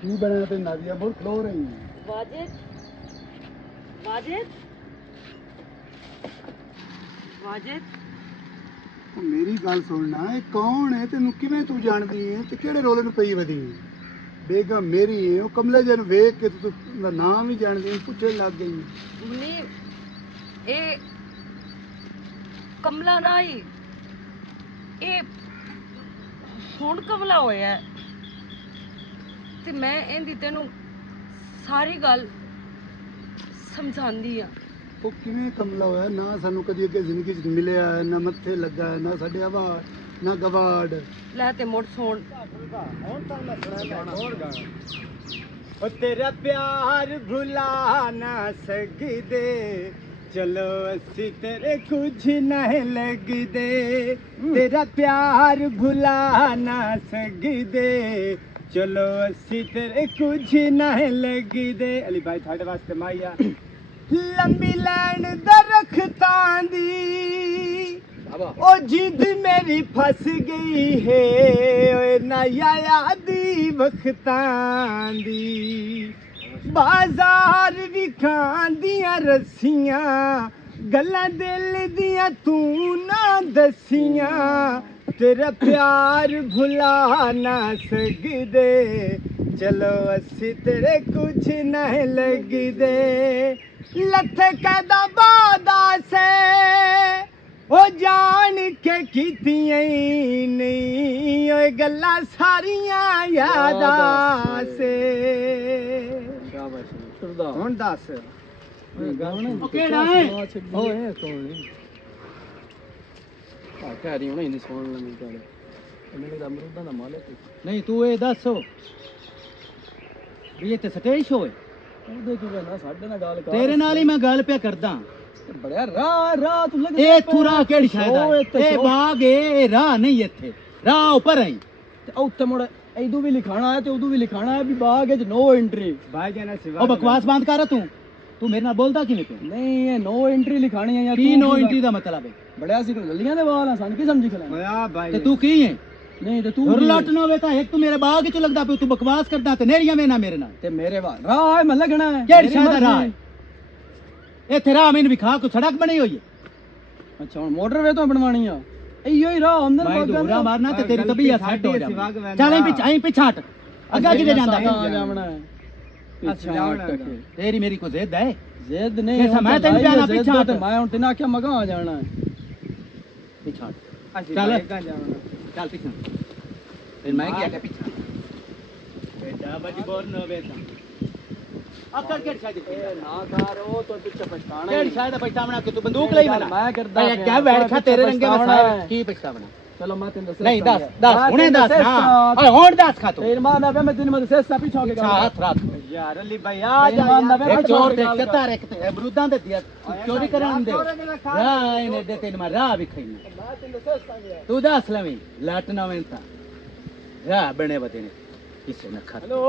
की बनाया ते नादिया बहुत खलो रही है। वाजिद वाजिद वाजिद मेरी गल सुनना, ये कौन है तेनू किवें तू जानदी है ते केड़े रोले नू पई वधी है? बेगम मेरी है, ओ कमले जन वेख के तू दा नाम ही जानदी है, पूछे लग गई है। मुनीब ए कमला नाई ए हुण कमला होया है ते मैं इंदी तेनू सारी गल समझांदी आ। वो किवें कमला होया? ना सानू कदी अगे जिंदगी च मिलिया है, ना मत्थे लगा है, ना साडे आवाज, ना गवाड़। लै ते मुड़ सुन ओ तेरा प्यार भुला ना सकदे, चलो असी तेरे कुछ नहीं लगदे। तेरा प्यार भुला ना सकदे, चलो असी तेरे कुछ नहीं लगदे। अली भाई थाड़े वास्ते माइया लंबी लैन दरख्तां दी ओ जिद मेरी फस गई है, ओए नया यादी वक्तां दी। बाजार विखां दियां रस्सियां, गल्लां दिल दियां तू ना दसियां। तेरा प्यार भुला ना सकदे, चलो असी तेरे कुछ नहीं लगदे। लथ कदा बादा से ओ जान के कीतियां नहीं, ओए गल्लां सारियां यादां से। हुण दस केड़ा है? ओए कौन कह रही होनी नहीं सुन लगी गल मेरे दा अमरूदां दा मालिक नहीं। तू ये दस भी ये ते सटेश होए ਉਹਦੇ ਕੀ ਨਾ ਸਾਡੇ ਨਾਲ ਗੱਲ ਕਰ। ਤੇਰੇ ਨਾਲ ਹੀ ਮੈਂ ਗੱਲ ਪਿਆ ਕਰਦਾ। ਬੜਿਆ ਰਾਹ ਤੂੰ ਲੱਗ ਇਹ ਤੂੰ ਰਾਹ ਕਿਹੜੀ ਸ਼ਾਇਦ ਇਹ ਬਾਗ ਇਹ ਰਾਹ ਨਹੀਂ ਇੱਥੇ ਰਾਹ ਉੱਪਰ ਆਈ ਤੇ ਉੱਤੇ ਮੁੜ ਇਦੋਂ ਵੀ ਲਿਖਾਣਾ ਹੈ ਤੇ ਉਦੋਂ ਵੀ ਲਿਖਾਣਾ ਹੈ ਵੀ ਬਾਗ ਵਿੱਚ ਨੋ ਐਂਟਰੀ। ਭਾਈ ਜਾਨਾ ਸਿਵਾ ਉਹ ਬਕਵਾਸ ਬੰਦ ਕਰ ਤੂੰ ਮੇਰੇ ਨਾਲ ਬੋਲਦਾ ਕਿਵੇਂ ਪਿਆ? ਨਹੀਂ ਇਹ ਨੋ ਐਂਟਰੀ ਲਿਖਾਣੀ ਹੈ ਯਾਰ। ਕੀ ਨੋ ਐਂਟਰੀ ਦਾ ਮਤਲਬ ਹੈ? ਬੜਿਆ ਸੀ ਲੱਲੀਆਂ ਦੇ ਵਾਲ ਆ ਸਾਨੂੰ ਕੀ ਸਮਝੀ ਖਲਾ ਆ ਭਾਈ। ਤੇ ਤੂੰ ਕੀ ਹੈ? नहीं तो तू लट ना होवे ता एक तू मेरे बाग च लगदा पे तू बकवास करदा ते नेरियां में ना मेरे नाल ते मेरे बाग राह है मैं लगना है केड़ी शायद राह है इथे राह मैंने विखा को सड़क बनी हुई है। अच्छा हुन मोटरवे तो बनवानी है इयो ही राह अंदर बाग दूरा मारना ते तेरी तबीयत सेट हो जा। चल आई पीछे हट अगा किधर जांदा कहां जावना है? अच्छा तेरी मेरी को जिद है? जिद नहीं मैं तेन जाना पीछे हट मैं हुन तेना क्या मगा जाना है पीछे हट। चल चल पीछे फिर मैं क्या पीछे बेटा बजी बोर न बेटा अकड़ के शायद ना करो तो पीछे पछताना केड़ी शायद पछतावना कि तू बंदूक ले मैं करदा क्या बैठ तेरे रंगे वसाए की पछतावना? चलो मैं तेन दस नहीं दस हुने दस ना ओए होड़ दस खा तू तेरे मां ना मैं तेन में से पीछे होके हाथ रात यार अली भाई आ जा एक चोर देख कतार एक अमरूदां दे दिया चोरी करान दे राह ने दे तेन में राह भी खैना तू दस लवी लट ना वेंता राह बने बते ने किसे न खा। हेलो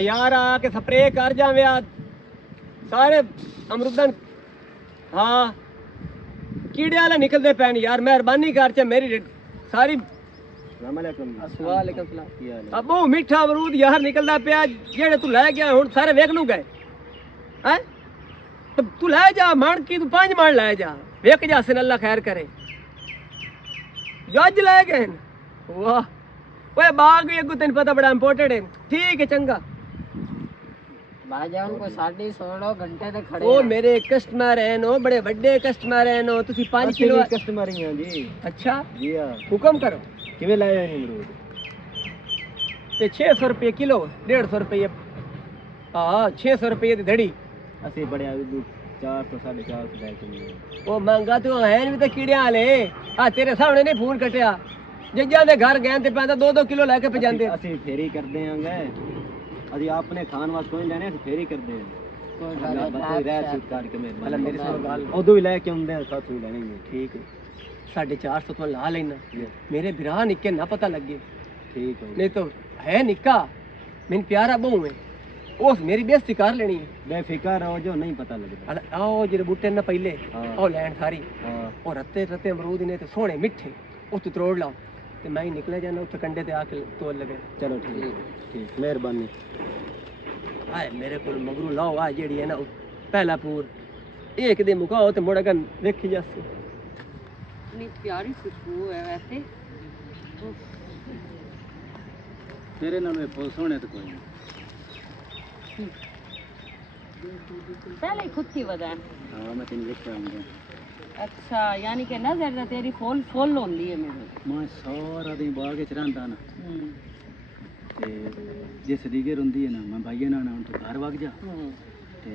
यार आके स्प्रे कर जावे सारे अमरूदां हां कीड़े वाले निकलते पैन यार मेहरबानी कर च मेरी सारी अब वो मीठा अमरूद यार निकलता पिया जेड़े तू लै गया हुन सारे वेख नू गए हैं तो तू लै जा मन की तू 5 मन लै जा वेख जा सन अल्लाह खैर करे जज लै गए वाह ओए बाग भी अगू तेन पता बड़ा इंपोर्टेंट है। ठीक है चंगा भाईजान को साडी सोलो घंटे ते खड़े ओ मेरे कस्टमर हैं नो बड़े बड़े कस्टमर हैं नो तुसी 5 किलो कस्टमर ही हैं जी। अच्छा जी हां हुक्म करो किवे लाए हैं अमरूद ते 600 रुपए किलो 150 रुपए हां 600 रुपए दी धड़ी असि बड़े 400 450 लै के ओ महंगा तो है नहीं तो कीड़े वाले आ तेरे सामने नहीं फोन कटिया जज्जा दे घर गए ते पैंदा 2-2 किलो लेके पे जांदे असि फेरी करदे आंगे अभी आपने खान वास्ते कोई लेने फेरी कर दे कोई रह चुक करके मेरे मेरे साथ गाल उदो ही लेके आंदे साथ ही लेने ठीक है 450 तो ला लेना मेरे बिरा निक्के ना पता लगे ठीक है नहीं तो है निक्का मेन प्यारा बहू है उस मेरी बेइज्जती कर लेनी है बेफिक्र रहो जो नहीं पता लगदा आओ जेरे बूटे ना पहले ओ लैंड सारी और रत्ते रत्ते अमरूद ने ते सोहने मिठे उस तू तोड़ लाओ ਤੇ ਮੈਂ ਹੀ ਨਿਕਲਿਆ ਜਾਣਾ ਉੱਥੇ ਕੰਡੇ ਤੇ ਆ ਕੇ ਤੋਲ ਲਵੇ ਚਲੋ ਠੀਕ ਠੀਕ ਮਿਹਰਬਾਨੀ ਆਏ ਮੇਰੇ ਕੋਲ ਮਗਰੂ ਲਾਓ ਆ ਜਿਹੜੀ ਹੈ ਨਾ ਪਹਿਲਾ ਪੂਰ ਇੱਕ ਦੇ ਮੁਕਾਓ ਤੇ ਮੁੜ ਅਗਨ ਵੇਖੀ ਜਾਸੀ इतनी प्यारी खुशबू है वैसे तेरे नाल में बहुत सोहने तो कोई पहले ही खुद की वजह है हां मैं तेन देखा हूं अच्छा यानी कि नजर दा तेरी फुल फुल होंदी है मेरे मैं सारा दिन बाग च रहंदा ना ते जे सदीगे रुंदी है ना मैं भाईया ना उन तो घर वग जा ते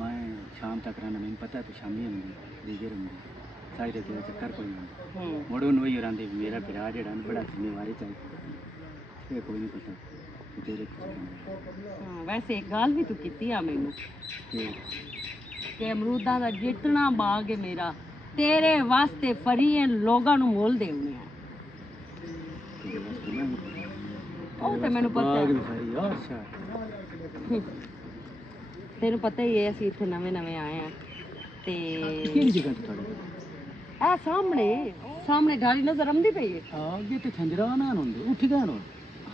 मैं शाम तक रहना मैंने पता है तो शामी होंदी सदीगे रुंदी सारी ते चक्कर कोई नहीं मुड़ो नोई रहंदी मेरा भरा जेड़ा बड़ा जिम्मेवारी चाहिए कोई नहीं पता तेरे हाँ वैसे एक गल भी तू कीती आ मैनू कि अमरूदा दा जितना बाग है मेरा तेरे वास्ते फरीए लोगां नू मोल देने हैं ਉਹ ਤੇ ਮੈਨੂੰ ਪਤਾ ਹੈ ਤੈਨੂੰ ਪਤਾ ਹੀ ਹੈ ਅਸੀਂ ਇੱਥੇ ਨਵੇਂ ਨਵੇਂ ਆਏ ਆ ਤੇ ਕਿਹੜੀ ਜਗ੍ਹਾ ਤੇ ਤੁਹਾਡੇ ਆ ਸਾਹਮਣੇ ਗਾੜੀ ਨਜ਼ਰ ਆਉਂਦੀ ਪਈ ਹੈ ਹਾਂ ਅੱਗੇ ਤੇ ਖੰਜਰਾ ਨਾ ਹੁੰਦੇ ਉੱਠ ਗਏ ਨਾ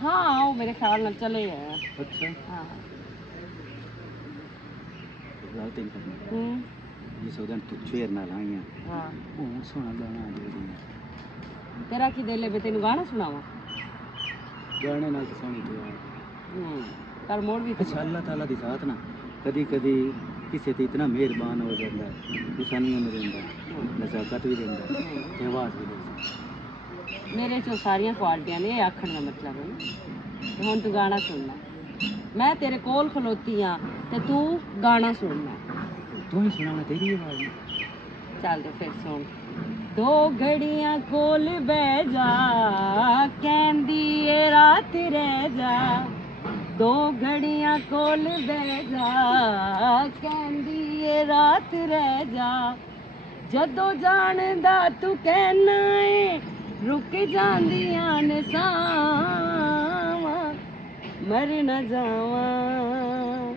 ਹਾਂ ਉਹ ਮੇਰੇ ਖਿਆਲ ਨਾਲ ਚਲੇ ਆ ਅੱਛਾ ਹਾਂ ਗੱਲ ਤੇ ਜਿਸ ਉਹਦਾਂ ਤੂੰ ਛੇਰ ਨਾਲ ਆਈਆਂ ਹਾਂ ਉਹ ਸੋਹਣਾ ਗਾਣਾ ਆਉਂਦਾ ਤੇਰਾ ਕੀ ਦਿਲ ਹੈ ਵੀ ਤੈਨੂੰ ਗਾਣਾ ਸੁਣਾਵਾਂ ਗਾਣੇ ਨਾਲ ਤਾਂ ਸੋਹਣੀ ਤੂੰ ਯਾਰ ਪਰ ਮੋੜ ਵੀ ਅੱਛਾ ਅੱਲਾਹ ਤਾਲਾ ਦੀ ਜ਼ਾਤ ਨਾ ਕਦੀ ਕਦੀ ਕਿਸੇ ਤੇ ਇਤਨਾ ਮਿਹਰਬਾਨ ਹੋ ਜਾਂਦਾ ਹੈ ਨਿਸ਼ਾਨੀਆਂ ਵੀ ਦਿੰਦਾ ਨਜ਼ਾਕਤ ਵੀ ਦਿੰਦਾ ਤੇ ਆਵਾਜ਼ ਵੀ ਦਿੰਦਾ ਮੇਰੇ ਚੋਂ ਸਾਰੀਆਂ ਕੁਆਲਿਟੀਆਂ ਨੇ ਇਹ ਆਖਣ ਦਾ ਮਤਲਬ ਹੈ ਨਾ ਤੇ ਹੁਣ ਤੂੰ ਗਾਣਾ ਸੁਣਨਾ ਮੈਂ ਤੇਰੇ ਕੋਲ ਖਲੋਤੀ ਆ ਤੇ ਤੂੰ ਗਾਣਾ ਸੁਣਨਾ ਤੂੰ ਹੀ ਸੁਣਾਉਣਾ ਤੇਰੀ ਆਵਾਜ਼ ਚੱਲ ਤੇ ਫਿਰ ਸੁਣ ਦੋ ਘੜੀਆਂ ਕੋਲ ਬਹਿ ਜਾ ਕਹਿੰਦੀ ਏ ਰਾਤ ਰਹਿ ਜਾ ਦੋ ਘੜੀਆਂ ਕੋਲ ਬਹਿ ਜਾ ਕਹਿੰਦੀ ਏ ਰਾਤ ਰਹਿ ਜਾ ਜਦੋਂ ਜਾਣਦਾ ਤੂੰ ਕਹਿਣਾ ਏ ਰੁਕ ਜਾਂਦੀਆਂ ਨੇ ਸਾਵਾਂ ਮਰ ਨਾ ਜਾਵਾਂ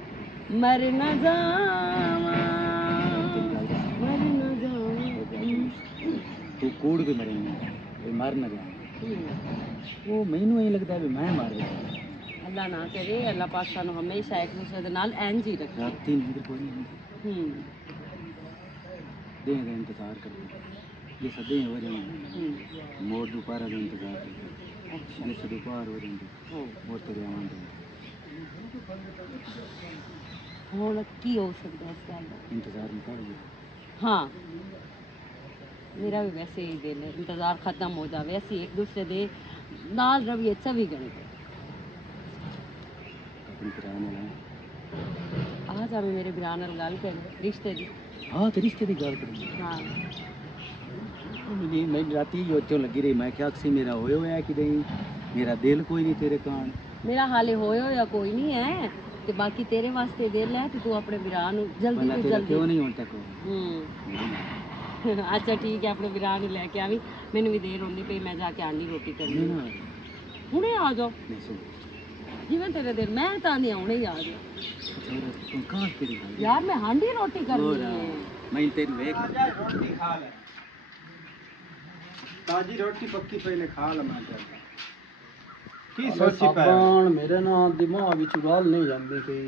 ਮਰ ਨਾ ਜਾਵਾਂ ਮਰ ਨਾ ਜਾਵਾਂ ਤੂੰ ਕੂੜ ਕੇ ਮਰੇਂਗੀ ਵੀ ਮਰ ਨਾ ਜਾਏ ਉਹ ਮੈਨੂੰ ਇਹ ਲੱਗਦਾ ਵੀ ਮੈਂ ਮਰ ਗਿਆ ਅੱਲਾ ਨਾ ਕਰੇ ਅੱਲਾ ਪਾਕ ਸਾਨੂੰ ਹਮੇਸ਼ਾ ਇੱਕ ਦੂਸਰੇ ਦੇ ਨਾਲ ਇੰਜ ਹੀ ਰੱਖੇ ਰਾਤੀ ਨੀਂਦ ਕੋਈ ਨਹੀਂ ਆਉਂਦੀ ਦੇਹ ਦਾ ਇੰਤਜ਼ਾਰ ਕਰਦੇ ये सदे हो जाएंगे मोर दोपहर का इंतजार करते अच्छा से दोपहर हो जाएंगे मोर तेरे आवाज़ ਹੁਣ ਕੀ ਹੋ ਸਕਦਾ ਇਸ ਗੱਲ ਦਾ इंतजार में कर लिया ਹਾਂ ਮੇਰਾ ਵੀ ਵੈਸੇ ਹੀ ਦਿਲ ਹੈ ਇੰਤਜ਼ਾਰ ਖਤਮ ਹੋ ਜਾਵੇ ਅਸੀਂ ਇੱਕ ਦੂਸਰੇ ਦੇ ਨਾਲ ਰਹੀਏ 24 ਘੰਟੇ अपने किराए में ਆ ਜਾਵੇ ਮੇਰੇ ਵੀਰਾਂ ਨਾਲ ਗੱਲ ਕਰ ਰਿਸ਼ਤੇ ਦੀ हाँ तो रिश्ते की गल करेंगे ਹਾਂ मैं राती योचों लगी रही मैं क्या अक्सी मेरा होया है कि नहीं मेरा दिल कोई नहीं तेरे कान ਮੇਰਾ ਹਾਲੇ ਹੋਇਆ ਕੋਈ ਨਹੀਂ ਹੈ ਤੇ ਬਾਕੀ ਤੇਰੇ ਵਾਸਤੇ ਦਿਲ ਹੈ ਤੇ ਤੂੰ ਆਪਣੇ ਵੀਰਾਂ ਨੂੰ ਜਲਦੀ भला ਤੋਂ तेरा ਜਲਦੀ क्यों नहीं होता को ਅੱਛਾ ਠੀਕ ਹੈ ਆਪਣੇ ਵੀਰਾਂ ਨੂੰ ਲੈ ਕੇ ਆਵੀਂ ਮੈਨੂੰ ਵੀ ਦੇਰ ਹੁੰਦੀ ਪਈ ਮੈਂ ਜਾ ਕੇ ਆਂਦੀ ਰੋਟੀ ਕਰਨੀ नहीं ना ਹੁਣੇ ਆ ਜਾਓ नहीं सुन ਜਿਵੇਂ ਤੇਰੇ ਦਿਲ ਮੈਂ ਤਾਂ ਨਹੀਂ ਆਉਣੇ ਹੀ ਆ ਜਾ तू कहाँ तेरी गल ਯਾਰ ਮੈਂ ਹਾਂਡੀ ਰੋਟੀ ਕਰਨੀ ਹੈ मैं तेरी वेख रोटी खा ले ताजी रोटी पक्की पहले खा ले मैं तेरे की सोची पै साबण मेरे ना दिमाग विच गल नहीं जांदी कि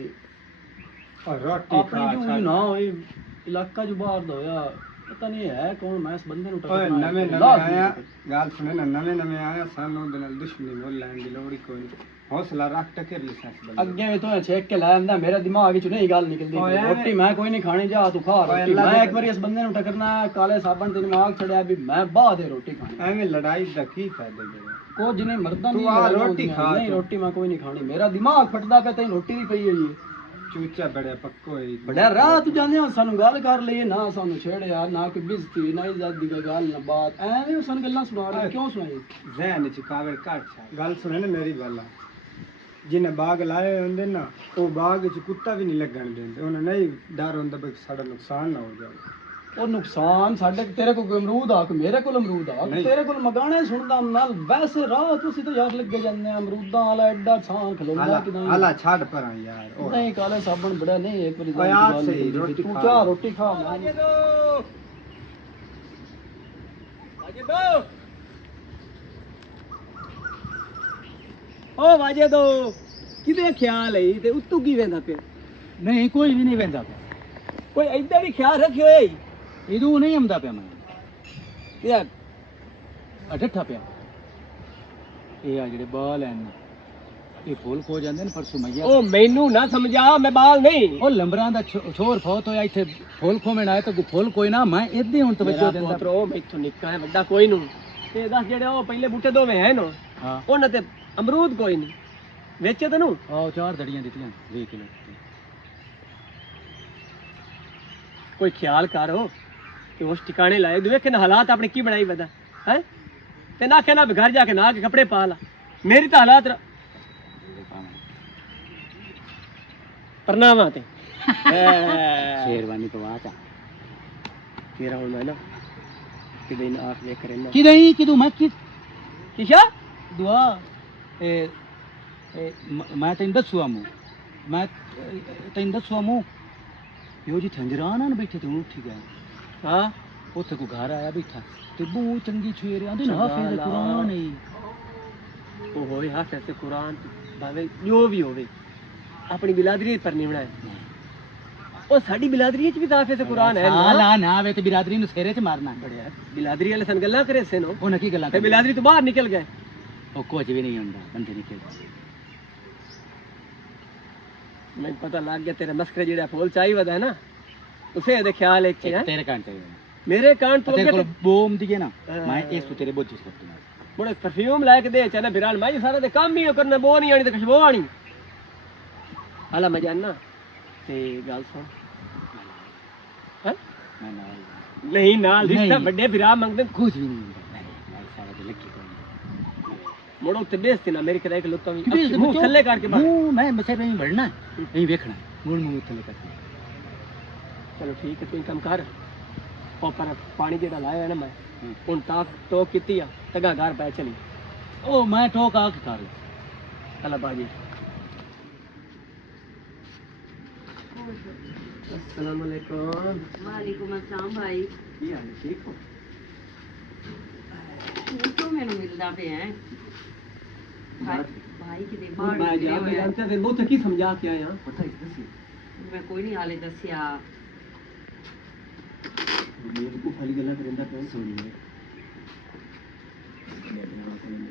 और रोटी अपनी खा जो ना होई इलाका जो बाहर दा होया पता नहीं है कौन मैं इस बंदे नु ओए नवे नवे आया गल सुने ना नवे नवे आया सानू दे नाल दुश्मनी मोल लैन दी लोड़ ही कोई नहीं हौसला रख टकर लिसस बंदे अगे भी तो चेक के लांदा मेरे दिमाग विच नहीं गल निकलदी रोटी मैं कोई नहीं खानी जा तू खा रोटी मैं एक बार इस बंदे नु टकरना काले साबण ते दिमाग छड़या भी मैं बाद दे रोटी खानी एवें लड़ाई दा की फायदा मेरे कुछ नहीं मरदा तू नहीं आ रोटी खा नहीं रोटी मैं कोई नहीं खानी मेरा दिमाग फटदा पे तई रोटी नहीं पई है जी चूचा बड़े पक्को है बड़ा राह तू जाने सानू गल कर लिए ना सानू छेड़या ना कोई बेइज्जती ना इज्जत दी कोई गल ना बात एवें सन गल्लां सुना रहे क्यों सुनाई जहन च कावड़ काट छा गल सुने ना मेरी गल जिन्हें बाग लाए होंदे ना वो बाग च कुत्ता भी नहीं लगन देंदे उन्हें नहीं डर होंदा भी साडा नुकसान ना हो जाए और नुकसान साडे तेरे को अमरूद आ मेरे को अमरूद आ तेरे को मगाने सुनदा नाल वैसे राह तुसी तो यार लगे जांदे अमरूदां वाला एड्डा छान खलोंदा कि नहीं हाला छाड़ पर यार नहीं काले साबण बड़ा नहीं एक बारी ओ यार सही रोटी तू क्या रोटी खा आगे दो ओ वाजे तो किदे ख्याल है ते उत्तू की वेंदा पे नहीं कोई भी नहीं वेंदा पे कोई इधर ही ख्याल रखियो ए इदू नहीं आंदा पे मैं यार अठठा पे ये आ जेड़े बाल हैं ये फूल खो जांदे ने परसों मैया ओ मैनू ना समझा मैं बाल नहीं ओ लंबरां दा छोर फौत होया इथे फूल खोवेण आए तो फूल कोई ना मैं इदे हुन तवज्जो देंदा पुत्रो मैथों निक्का है बड़ा कोई नु ते दस जेड़े ओ पहले बूटे दोवे हैं नो हां उन ते अमरूद कोई नहीं वेचे तो नु ओ 4 दड़ियां दित्तियां 20 किलो कोई ख्याल करो कि उस ठिकाने लाए देखे ना हालात आपने की बनाई बता है ते ना कहना घर जाके ना के कपड़े पा ला मेरी तो हालात प्रणाम आते शेरवानी तो आचा तेरा हूं मैं ना कि दिन आंख देख करे ना कि नहीं कि तू मैं कि किशा दुआ मैं तेन दसुआ मु मैं तेन दसुआ मु यो जी ठंजराना ना बैठे तू उठ गया हां ਉੱਥੇ ਕੋ ਘਰ ਆਇਆ ਬੈਠਾ ਤੇ ਬਹੁਤ ਚੰਗੀ ਛੇਰੇ ਆਂਦੇ ਨਾ ਹਾਫਿਜ਼ ਕੁਰਾਨ ਹੈ ਉਹ ਹੋਵੇ ਹਾਫਿਜ਼ ਕੁਰਾਨ ਭਾਵੇਂ ਜੋ ਵੀ ਹੋਵੇ ਆਪਣੀ ਬਿਲਾਦਰੀ ਪਰ ਨਹੀਂ ਬਣਾਇਆ ਉਹ ਸਾਡੀ ਬਿਲਾਦਰੀ ਚ ਵੀ ਹਾਫਿਜ਼ ਕੁਰਾਨ ਹੈ ਨਾ ਨਾ ਵੇ ਤੇ ਬਿਲਾਦਰੀ ਨੂੰ ਸਿਰੇ ਚ ਮਾਰਨਾ ਬੜਿਆ ਬਿਲਾਦਰੀ ਵਾਲੇ ਸਨ ਗੱਲਾਂ ਕਰੇ ਸੇ ਨੋ ਉਹ ਨਕੀ ਗੱਲਾਂ ਤੇ ਬਿਲਾਦਰੀ ਤੋਂ ਬਾਹਰ ਨਿਕਲ ਗਏ ਉਹ ਕੁਝ ਵੀ ਨਹੀਂ ਹੁੰਦਾ ਬੰਦੇ ਨਿਕਲ ਮੈਨੂੰ ਪਤਾ ਲੱਗ ਗਿਆ ਤੇਰੇ ਮਸਕਰੇ ਜਿਹੜਾ ਫੋਲ ਚਾਹੀਦਾ ਹੈ ਨਾ उसे दे ख्याल एक है तेरे कान चाहिए मेरे कान तो तेरे को बोम दिए ना मैं इस तो तेरे बोझ से करता हूं बड़े परफ्यूम लाके दे चले बिराल मैं सारा दे काम ही करना बो नहीं आनी ते खुशबू आनी हाला मैं जानना ते गल सुन हैं नहीं नाल रिश्ता बड़े बिरा मंगदे कुछ भी नहीं मैं सारा दे लगी कोई मोड़ो ते बेइज्जती ना मेरी करे एक लुत्ता भी मुंह थल्ले करके मुंह मैं बसे नहीं बढ़ना नहीं देखना मुंह थल्ले करके चलो ठीक है तू काम कर और पर पानी जेड़ा लाया है ना मैं उन टाक टोक कीती आ तगा घर पै चली ओ मैं टोक आ के कर अल्लाह बाजी अस्सलाम वालेकुम वालेकुम अस्सलाम भाई ये हाल ठीक हो तू तो मैंने मिलदा पे है भाई की दे बाहर मैं जा मैं जानते फिर बहुत की समझा के आया पता है दसी मैं कोई नहीं हाले दसिया मेरे को खाली गला करंदा पे सुनिए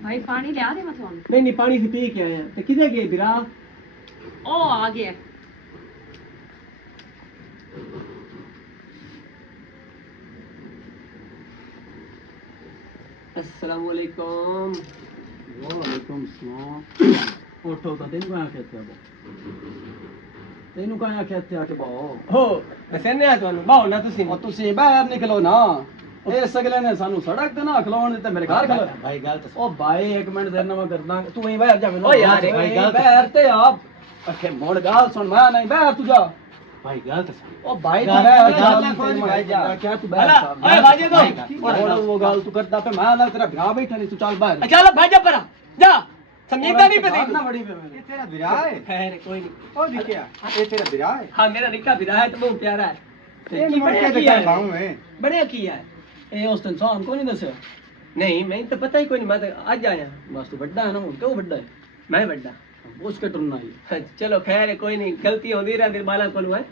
भाई पानी ले आ दे मैं थानू नहीं नहीं पानी से पी के आया ते किधर गए बिरा ओ आ गया अस्सलाम वालेकुम वालेकुम सलाम उठो तो तेन को आके थे तेनू कहाँ आख्या आके बाओ हो कहने आ ਤੁਹਾਨੂੰ ਬਾਓ ਨਾ ਤੁਸੀਂ ਬਾਹਰ ਨਿਕਲੋ ਨਾ ਇਹ ਸਗਲੇ ਨੇ ਸਾਨੂੰ ਸੜਕ ਤੇ ਨਾ ਖਲੋਣ ਦਿੱਤੇ ਮੇਰੇ ਘਰ ਖਲੋ ਭਾਈ ਗਲਤ ਉਹ ਭਾਈ ਇੱਕ ਮਿੰਟ ਦੇਰ ਨਾ ਮੈਂ ਕਰਦਾ ਤੂੰ ਹੀ ਬਾਹਰ ਜਾਵੇਂ ਓ ਯਾਰ ਭਾਈ ਗਲਤ ਬਾਹਰ ਤੇ ਆਪ ਅੱਖੇ ਮੋੜ ਗਾਲ ਸੁਣ ਮੈਂ ਨਹੀਂ ਬਾਹਰ ਤੂੰ ਜਾ ਭਾਈ ਗਲਤ ਉਹ ਭਾਈ ਤੂੰ ਬਾਹਰ ਕੋਈ ਭਾਈ ਜਾ ਕਿਆ ਤੂੰ ਬਾਹਰ ਓਏ ਬਾਜੇ ਦੋ ਉਹ ਗਾਲ ਤੂੰ ਕਰਦਾ ਪੇ ਮੈਂ ਨਾਲ ਤੇਰਾ ਵਿਆਹ ਬੈਠਾ ਨਹੀਂ ਤੂੰ ਚੱਲ ਬਾਹਰ ਚੱਲ ਭਾਈ ਜਾ ਪਰਾ ਜਾ समझता नहीं पता ना बड़ी पे ये तेरा विराह है खैर कोई नहीं ओ दिखया ये तेरा विराह है हां मेरा निक्का विराह है तो बहुत प्यारा है ये बढ़िया किया है बढ़िया किया है ये उस इंसान को नहीं दसे नहीं मैं तो पता ही कोई नहीं मैं तो आज आया बस तू बड़ा है ना क्यों बड़ा है मैं बड़ा उसके टुरना ही चलो खैर है कोई नहीं गलती होती रहती बाला को है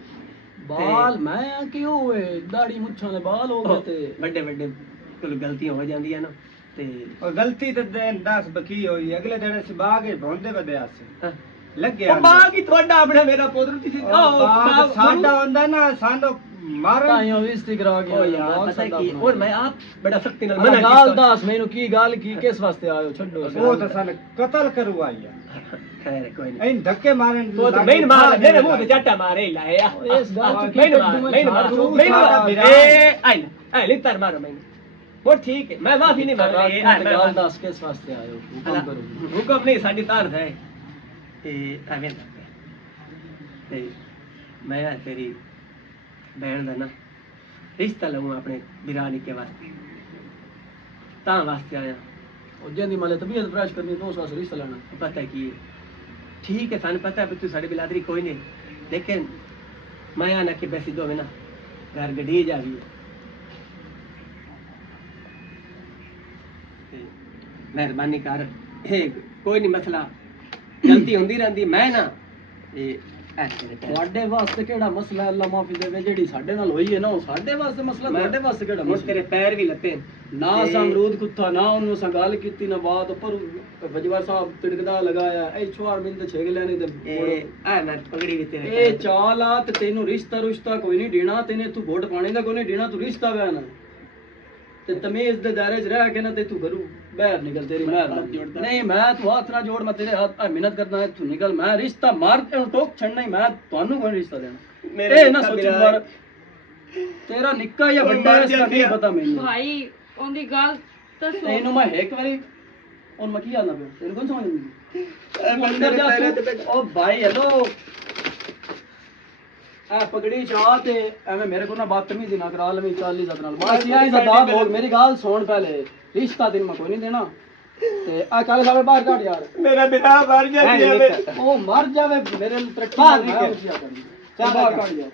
बाल मैं क्यों हुए दाढ़ी मुच्छां दे बाल हो गए थे बड़े बड़े कोई गलतियां हो जांदी है ना ਤੇ ਉਹ ਗਲਤੀ ਤੇ ਦੱਸ ਬਕੀ ਹੋਈ ਅਗਲੇ ਦਿਨ ਅਸੀਂ ਬਾਗ ਹੀ ਭੌਂਦੇ ਵਧੇ ਆਸੇ ਲੱਗਿਆ ਬਾਗ ਹੀ ਤੁਹਾਡਾ ਆਪਣਾ ਮੇਰਾ ਪੁੱਤਰ ਤੁਸੀਂ ਬਾਗ ਸਾਡਾ ਹੁੰਦਾ ਨਾ ਸਾਨੂੰ ਮਾਰਨ ਤਾਈਓ ਵਿਸਤੀ ਕਰਾ ਗਿਆ ਓ ਯਾਰ ਪਤਾ ਕੀ ਔਰ ਮੈਂ ਆਪ ਬੜਾ ਸਖਤੀ ਨਾਲ ਮਨਾ ਕੀਤਾ ਗਾਲ ਦੱਸ ਮੈਨੂੰ ਕੀ ਗੱਲ ਕੀ ਕਿਸ ਵਾਸਤੇ ਆਇਓ ਛੱਡੋ ਉਹ ਤਾਂ ਸਾਨੂੰ ਕਤਲ ਕਰਵਾਇਆ ਖੈਰ ਕੋਈ ਨਹੀਂ ਐਂ ਧੱਕੇ ਮਾਰਨ ਉਹ ਤਾਂ ਮੈਨੂੰ ਮਾਰ ਮੇਰੇ ਮੂੰਹ ਤੇ ਚਾਟਾ ਮਾਰੇ ਲਾਇਆ ਇਸ ਗੱਲ ਤੋਂ ਮੈਨੂੰ ਏ ਆਈ ਲਿੱਤਰ ਮਾਰੋ ਮੈਨੂੰ वो ठीक है मैं माफी नहीं मांग रही है मैं दास किस वास्ते आयो हुक्म करो हुक्म नहीं साडी तार है ते आवें ते मैं तेरी बहन दा ना रिश्ता लऊं अपने बिरानी के वास्ते ता वास्ते आया ओ जंदी माले तबीयत फ्रेश करनी तो उस वास्ते रिश्ता लेना पता है कि ठीक है सन पता है तू साडी बिलादरी कोई नहीं लेकिन मैं आना कि बैसी दो में ना घर गडी जावी मेहरबानी कर कोई नहीं मसला ਗਲਤੀ ਹੁੰਦੀ ਰਹਿੰਦੀ ਮੈਂ ਨਾ ਇਹ ਤੁਹਾਡੇ ਵਾਸਤੇ ਕਿਹੜਾ ਮਸਲਾ ਅੱਲਾ ਮਾਫੀ ਦੇਵੇ ਜਿਹੜੀ ਸਾਡੇ ਨਾਲ ਹੋਈ ਹੈ ਨਾ ਉਹ ਸਾਡੇ ਵਾਸਤੇ ਮਸਲਾ ਤੁਹਾਡੇ ਵਾਸਤੇ ਕਿਹੜਾ ਮਸਲਾ ਤੇਰੇ ਪੈਰ ਵੀ ਲੱਪੇ ਨਾ ਅਮਰੂਦ ਕੁੱਤਾ ਨਾ ਉਹਨੂੰ ਅਸਾਂ ਗੱਲ ਕੀਤੀ ਨਾ ਬਾਤ ਉੱਪਰ ਵਜਵਾਰ ਸਾਹਿਬ ਤਿੜਕਦਾ ਲਗਾਇਆ ਇਹ ਛੁਆਰ ਬਿੰਦ ਤੇ ਛੇਗ ਲੈਣੇ ਤੇ ਆ ਮੈਂ ਪਗੜੀ ਵੀ ਤੇਰੇ ਇਹ ਚਾਲ ਆ ਤੇ ਤੈਨੂੰ ਰਿਸ਼ਤਾ ਕੋਈ ਨਹੀਂ ਦੇਣਾ ਤੈਨੇ ਤੂੰ ਵੋਟ ਪਾਣੇ ਦਾ ਕੋਈ ਨਹੀਂ ਦੇਣਾ ਤੂੰ ਰਿਸ਼ਤਾ ਬਿਆਨਾ ਤੇ ਤਮੀਜ਼ ਦੇ ਦਾਇਰੇ 'ਚ ਰਹਿ ਕੇ ਨਾ ਤੇ ਤੂੰ ਘਰੋਂ ਬਾਹਰ ਨਿਕਲ ਤੇਰੀ ਨਹੀਂ ਮੈਂ ਤੂੰ ਹੱਥ ਨਾ ਜੋੜ ਮੈਂ ਤੇਰੇ ਹੱਥ ਮਿਹਨਤ ਕਰਦਾ ਹੈ ਤੂੰ ਨਿਕਲ ਮੈਂ ਰਿਸ਼ਤਾ ਮਾਰ ਤੈਨੂੰ ਟੋਕ ਛੱਡਣਾ ਹੀ ਮੈਂ ਤੁਹਾਨੂੰ ਕੋਈ ਰਿਸ਼ਤਾ ਦੇਣਾ ਇਹ ਨਾ ਸੋਚੀ ਮਾਰ ਤੇਰਾ ਨਿੱਕਾ ਜਾਂ ਵੱਡਾ ਇਸ ਦਾ ਕੀ ਪਤਾ ਮੈਨੂੰ ਭਾਈ ਉਹਦੀ ਗੱਲ ਤਾਂ ਸੁਣ ਤੈਨੂੰ ਮੈਂ ਇੱਕ ਵਾਰੀ ਉਹ ਮੈਂ ਕੀ ਆਂਦਾ ਪਿਆ ਤੈਨੂੰ ਕੌਣ ਸਮਝ ਨਹੀਂ ਉਹ ਭਾਈ ਹੈਲੋ ਆ ਪਗੜੀ ਚਾਹ ਤੇ ਐਵੇਂ ਮੇਰੇ ਕੋਲ ਨਾ ਬਦਤਮੀਜ਼ੀ ਨਾ ਕਰਾ ਲਵੇਂ 40 ਦਾ ਨਾਲ ਮਾਸੀ ਆਈ ਜ਼ਦਾਦ ਹੋ ਮੇਰੀ ਗੱਲ ਸੁਣ ਪਹਿਲੇ ਰਿਸ਼ਤਾ ਤੈਨੂੰ ਮੈਂ ਕੋਈ ਨਹੀਂ ਦੇਣਾ ਤੇ ਆ ਕੱਲ ਸਾਵੇਂ ਬਾਹਰ ਕੱਢ ਯਾਰ ਮੇਰਾ ਬਿਨਾ ਮਰ ਜਾਂਦੀ ਹੈ ਉਹ ਮਰ ਜਾਵੇ ਮੇਰੇ ਲਈ ਤਰੱਕੀ ਬਾਹਰ ਨਿਕਲ ਚੱਲ ਬਾਹਰ ਕੱਢ ਜਾ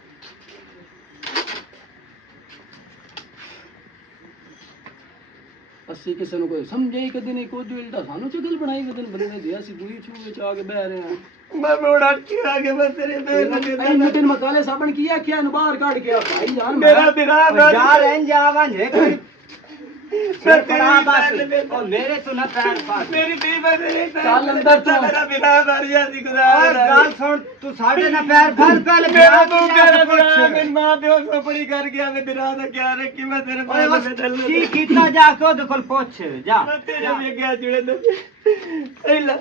ਅਸੀਂ ਕਿਸੇ ਨੂੰ ਕੋਈ ਸਮਝੇ ਹੀ ਕਦੀ ਨਹੀਂ ਕੁਝ ਉਲਟਾ ਸਾਨੂੰ ਚਗਲ ਬਣਾਈ ਕਦੇ ਬਣੇ ਦੇ ਅਸੀਂ ਦੂਈ ਛੂ ਵਿੱਚ ਆ ਕੇ ਬਹਿ ਰਹੇ ਹਾਂ ਮੈਂ ਮੋੜਾ ਕੀ ਆ ਕੇ ਮੈਂ ਤੇਰੇ ਪੈਰ ਲੱਗੇ ਇਹਨੂੰ ਤੈਨੂੰ ਮਕਾਲੇ ਸਾਬਣ ਕੀ ਆਖਿਆ ਨੂੰ ਬਾਹਰ ਕੱਢ ਕੇ ਆ ਭਾਈ ਜਾਨ ਮੇਰਾ ਬਿਨਾ ਜਾ ਰਹਿਣ ਜਾਵਾਂ ਜੇ ਕੋਈ ਸਰ ਤੇਰਾ ਬਸ ਉਹ ਮੇਰੇ ਤੋਂ ਨਾ ਪੈਰ ਪਾ ਮੇਰੀ ਤੀ ਮੇਰੇ ਚੱਲ ਅੰਦਰ ਤੋਂ ਮੇਰਾ ਬਿਨਾ ਮਰ ਜਾਂਦੀ ਖੁਦਾ ਔਰ ਗੱਲ ਸੁਣ ਤੂੰ ਸਾਡੇ ਨਾਲ ਪੈਰ ਫੜ ਪਹਿਲੇ ਮੇਰਾ ਤੂੰ ਕਰ ਮੇਰੇ ਮਾਂ ਪਿਓ ਸੋਪੜੀ ਕਰ ਗਿਆ ਮੈਂ ਬਿਨਾ ਦਾ ਕਿਆ ਰੱਖੀ ਮੈਂ ਤੇਰੇ ਪਾਸ ਕੀ ਕੀਤਾ ਜਾ ਕੇ ਉਹਦੇ ਕੋਲ ਪੁੱਛ ਜਾ ਮੈਂ ਤੇਰੇ ਵੇਗਿਆ ਜੁੜੇ ਦੇ ਐਲਾ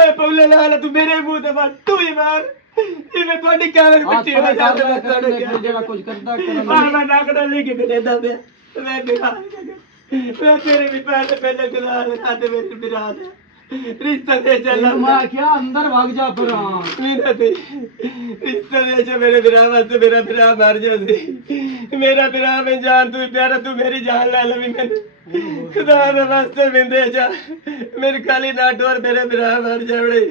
ਏ ਪੌਲੇ ਲਾਲਾ ਤੂੰ ਮੇਰੇ ਮੂੰਹ ਤੇ ਮਾਰ ਤੂੰ ਹੀ ਮਾਰ ਇਹ ਤੁਹਾਡੀ ਕਾਗਜ਼ ਵਿੱਚ ਹੋ ਜਾਂਦਾ ਜਿਹੜਾ ਕੁਝ ਕਰਦਾ ਮੈਂ ਨਕਦਾ ਨਹੀਂ ਕਿ ਦੇਦਾ ਪਿਆ ਮੈਂ ਬਿਨਾ ਮੈਂ ਤੇਰੇ ਵੀ ਪੈਰ ਤੇ ਪਹਿਲੇ ਗੁਜ਼ਾਰ ਲਗਾ ਤੇ ਮੇਰੇ ਬਿਰਾ ਦੇ ਰਿਸ਼ਤਾ ਦੇ ਚੱਲ ਮੈਂ ਕਿਹਾ ਅੰਦਰ ਵਗ ਜਾ ਪਰਾਂ ਮੇਰਾ ਤੇ ਰਿਸ਼ਤਾ ਦੇ ਚ ਮੇਰੇ ਬਿਰਾ ਵਾਸਤੇ ਮੇਰਾ ਬਿਰਾ ਮਰ ਜਾ ਸੀ ਮੇਰਾ ਬਿਰਾ ਮੈਂ ਜਾਨ ਤੂੰ ਪਿਆਰਾ ਤੂੰ ਮੇਰੀ ਜਾਨ ਲੈ ਲਵੀ ਮੈਨੂੰ ਖੁਦਾ ਦੇ ਵਾਸਤੇ ਮਿੰਦੇ ਜਾ ਮੇਰੇ ਕਾਲੀ ਨਾ ਡੋਰ ਮੇਰੇ ਬਿਰਾ ਮਰ ਜਾਵੜੇ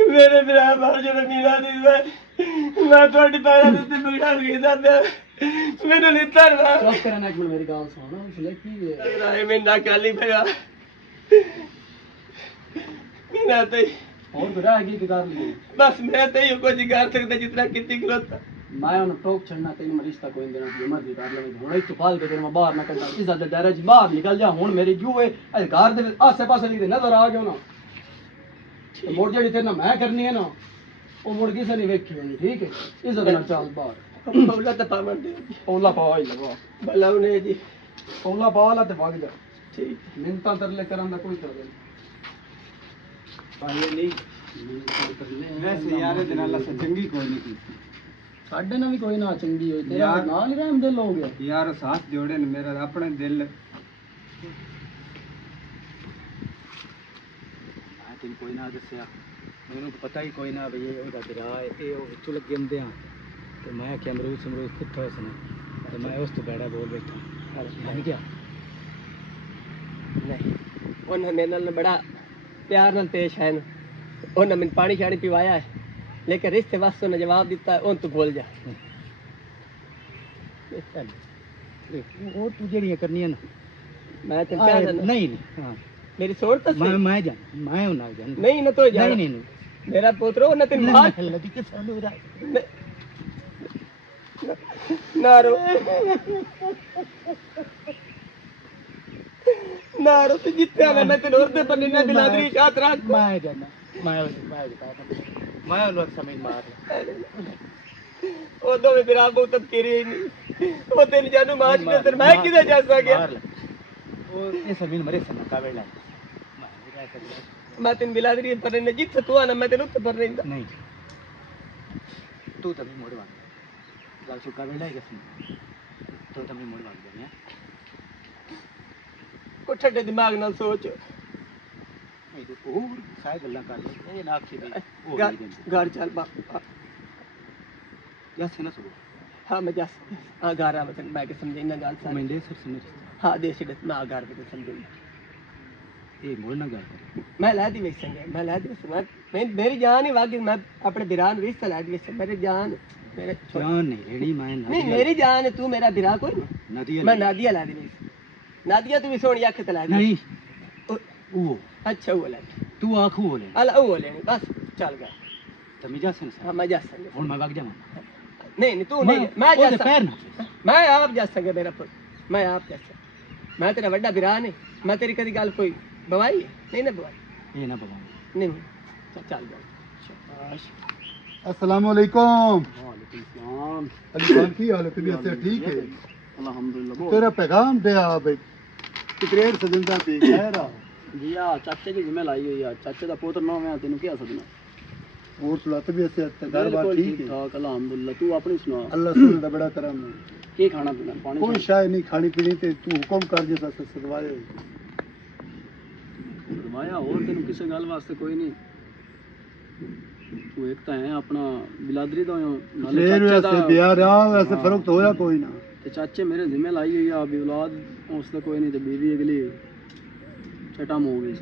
ਮੇਰੇ ਬਿਰਾ ਮਰ ਜਾਵੇ ਮੀਰਾ ਦੀ ਮੈਂ ਤੁਹਾਡੀ ਪੈਰਾਂ ਦੇ ਉੱਤੇ ਬੀੜਾ ਲਗੀਦਾ ਪਿਆ ਮੈਨੂੰ ਲਿੱਤਰ ਵਾ ਚੁੱਪ ਕਰਨਾ ਇੱਕ ਮਿੰਟ ਮੇਰੀ ਗੱਲ ਸੁਣ ਉਸਲੇ ਕੀ ਹੈ ਰਾਏ ਮੈਂ ਨਾ ਕਾਲੀ ਪਿਆ ਮੀਨਾ ਤੇ ਹੋਰ ਬਰਾ ਕੀ ਕਰ ਲਈ ਬਸ ਮੈਂ ਤੇ ਹੀ ਕੁਝ ਕਰ ਸਕਦਾ ਜਿਤਨਾ ਕੀਤੀ ਗਲਤ ਮੈਂ ਉਹਨੂੰ ਟੋਕ ਛੱਡਣਾ ਤੈਨੂੰ ਰਿਸ਼ਤਾ ਕੋਈ ਦੇਣਾ ਦੀ ਮਰਜ਼ੀ ਕਰ ਲਵੇਂ ਹੁਣ ਇੱਥੋਂ ਫਾਲ ਕੇ ਤੇਰੇ ਮੈਂ ਬਾਹਰ ਨਾ ਕੱਢਾਂ ਇਸ ਦਾ ਦਾਇਰਾ ਚ ਬਾਹਰ ਨਿਕਲ ਜਾ ਹੁਣ ਮੇਰੀ ਜੂਏ ਘਰ ਦੇ ਆਸੇ ਪਾਸੇ ਲਿਖਦੇ ਨਜ਼ਰ ਆ ਗਿਆ ਨਾ ਮੋੜ ਜਿਹੜੀ ਤੇਰੇ ਨਾਲ ਮੈਂ ਕਰਨੀ ਹੈ ਨਾ ਉਹ ਮੁੜ ਕਿਸੇ ਨਹੀਂ ਵੇਖੀ ਹੋਣੀ ਠੀਕ ਹੈ ਇਸ ਦਾ ਚੱਲ ਬਾਹਰ ਪੌਲਾ ਤੇ ਪਾਵਣ ਦੇ ਪੌਲਾ ਪਾਵਾ ਹੀ ਲਵਾ ਬਲਾਉਨੇ ਜੀ ਪੌਲਾ ਪਾਵਾ ਲਾ ਤੇ ਵਗ ਜਾ ਠੀਕ ਮਿੰਤਾਂ ਤਰਲੇ ਕਰਨ ਦਾ ਕੋਈ ਫਾਇਦਾ ਨਹੀਂ ਪਾਏ ਨਹੀਂ ਵੈਸੇ ਯਾਰ ਇਹਦੇ ਨਾਲ ਚੰਗੀ ਕੋਈ ਨਹੀਂ ਕੀਤੀ ਸਾਡੇ ਨਾਲ ਵੀ ਕੋਈ ਨਾ ਚੰਗੀ ਹੋਈ ਤੇਰਾ ਨਾਲ ਹੀ ਰਹਿਮ ਦਿਲ ਹੋ ਗਿਆ ਯਾਰ ਸਾਥ ਜੋੜੇ ਨੇ ਮੇਰਾ ਆਪਣੇ ਦਿਲ ਤੈਨੂੰ ਕੋਈ ਨਾ ਦੱਸਿਆ ਮੈਨੂੰ ਪਤਾ ਹੀ ਕੋਈ ਨਾ ਬਈ ਉਹਦਾ ਵਿਰਾਹ ਇਹ ਉਹ ਵਿੱਚੋਂ ਲੱਗੇ ਹੁੰਦੇ ਆ ਤੇ ਮੈਂ ਕਿ ਅਮਰੂਦ ਕਿੱਥੋਂ ਉਸਨੇ ਤੇ ਮੈਂ ਉਸ ਤੋਂ ਬੜਾ ਬੋਲ ਬੈਠਾ ਨਹੀਂ ਕਿਹਾ ਨਹੀਂ ਉਹਨਾਂ ਮੇਰੇ ਨਾਲ ਬੜਾ ਪਿਆਰ ਨਾਲ ਪੇਸ਼ ਹੈ ਉਹਨਾਂ ਮੈਨੂੰ ਪਾਣੀ ਛਾਣੀ ਪਿਵਾਇਆ ਹੈ ਲੇਕਿਨ ਰਿਸ਼ਤੇ ਵਾਸਤੇ ਉਹਨੇ ਜਵਾਬ ਦਿੱਤਾ ਉਹ ਤੂੰ ਭੁੱਲ ਜਾ ਉਹ ਤੂੰ ਜਿਹੜੀਆਂ ਕਰਨੀਆਂ ਨਾ ਮੈਂ ਤੇ ਨਹੀਂ ਹਾਂ मेरी सोच तो मैं जान मैं ना जान नहीं ना तो जान नहीं नहीं मेरा पुत्र ना तेन बात लगी के सामने रहा ना रो तो जितने आवे मैं तेन और ते पर ने बिलादरी साथ रात मैं जाना मैं लोग समय मार ओ दो में बिरा बहुत तब तेरी नहीं वो तेरी जानू माच में सर मैं किधर जा सके वो ये जमीन मरे सना का वेला मैं तेन बिलादरी पर ने जीत तू आना मैं तेन उत्ते पर नहीं तू तभी मोड़ वांग लाल सुका वेला है कसम तो तभी मोड़ वांग देने को ठड्डे दिमाग नाल सोच नहीं तो और साय गल्ला कर ले ये नाक से घर चल बा या से ना सुनो हां मैं जस हां घर आ मैं के समझे ना गाल सा मैं दे सर समझ हां दे से मैं घर पे समझे ये मोड़ना गल मैं ला दी वैसे मैं ला दी मैं मेरी जान ही वागी मैं अपने बिरान रिश्ता ला दी वैसे मेरी जान मेरे जान नहीं रेडी मैं नहीं मेरी जान है तू मेरा बिरा कोई नदिया मैं नादिया ला दी वैसे नादिया तू भी सोनी आंखें तला दी नहीं वो अच्छा वो ला ਤੂੰ ਆਖੂ ਬੋਲੇ अल वो लेनी बस चल गया ਤੇ ਮੈਂ ਜਾਸਨ हाँ मैं जा सकता ਹੁਣ ਮੈਂ ਵਗ ਜਾਵਾਂ नहीं नहीं तू नहीं मैं जा ਉਹਦੇ ਪੈਰ सकता ਨਾ मैं आप जा सके मेरा पुत्र मैं आप जा सकता मैं तेरा बड़ा बिरा नहीं मैं तेरी कदी गल कोई बवाई है नहीं ना बवाई ਇਹ ਨਾ ਬਗਾ नहीं चल गया शाबाश अस्सलाम वालेकुम। ਵਾਲੇਕੁਮ ਸਲਾਮ अली खान की हालत तबीयत से ठीक है? ਅਲਹਮਦੁਲਿਲਾ तेरा पैगाम दे आ भाई कितरेर सजंदा पे खैर आ ਜੀ ਆ ਚਾਚੇ ਦੀ ਜ਼ਿੰਮੇ ਲਾਈ ਹੋਈ ਆ ਚਾਚੇ ਦਾ ਪੁੱਤਰ ਨਾ ਮੈਂ ਤੈਨੂੰ ਕੀ ਸਦਨਾ और सुला तबीयत से घर बार ठीक है? ਠਾਕ ਅਲਹਮਦੁਲਿਲਾ ਤੂੰ ਆਪਣੀ ਸੁਣਾ अल्लाह सुने दा बड़ा करम है। ਕੀ ਖਾਣਾ ਪੀਣਾ ਪਾਣੀ कोई शाय नहीं खानी पीनी ते तू हुक्म कर जे बस सदवाए ਫਰਮਾਇਆ ਹੋਰ ਤੈਨੂੰ ਕਿਸੇ ਗੱਲ ਵਾਸਤੇ ਕੋਈ ਨਹੀਂ ਤੂੰ ਇੱਕ ਤਾਂ ਹੈ ਆਪਣਾ ਬਿਲਾਦਰੀ ਦਾ ਨਾਲੇ शेर ਚਾਚੇ वैसे ਦਾ बिया रहा वैसे फर्क तो होया कोई ना। ਤੇ ਚਾਚੇ ਮੇਰੇ ਜ਼ਿੰਮੇ ਲਾਈ ਹੋਈ ਆ ਵੀ ਔਲਾਦ ਉਸ ਦਾ ਕੋਈ ਨਹੀਂ ਤੇ ਬੀਵੀ ਅਗਲੀ ਛਟਮ ਹੋ ਗਈ